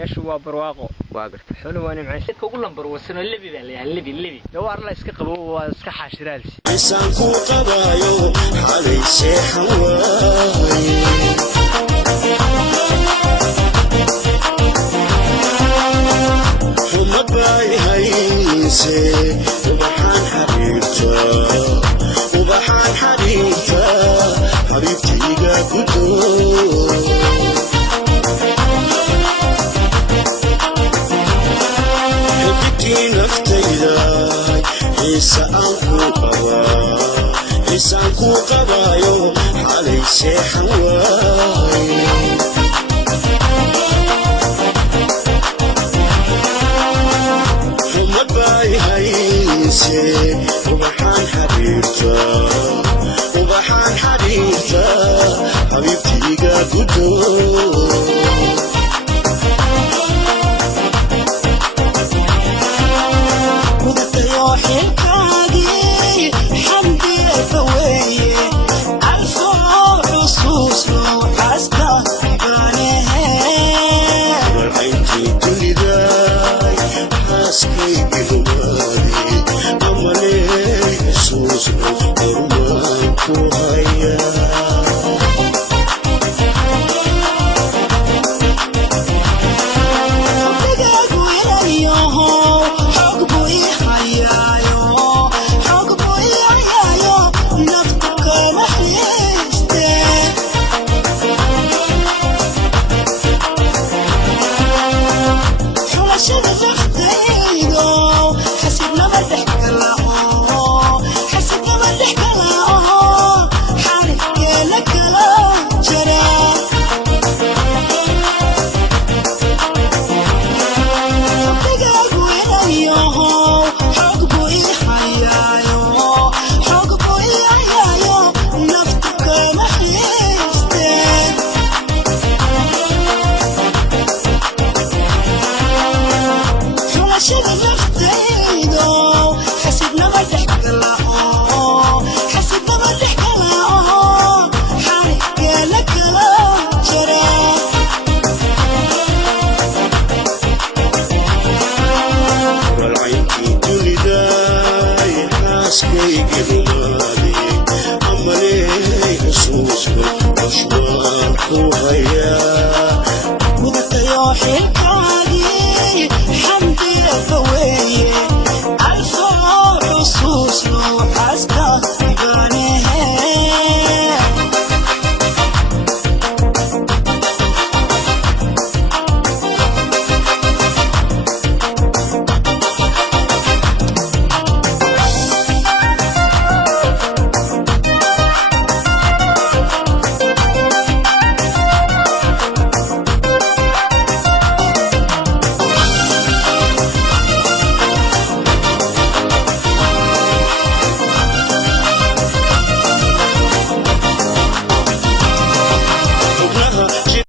meeshu waa barwaaqo waa gartay xulu waan macay ugu lambar wasano lebi baa la yahay lebi dawar la iska qabo waa iska xashiraalsi isaan ku qabayo xalay seexan waay xuma bay hayse ubaxaan xariirta xabiibtiiga gudo إسان كو قبايو علي سيحن واي حمد باي هايسي وبحان حبيبتا حبيبتي قا قدو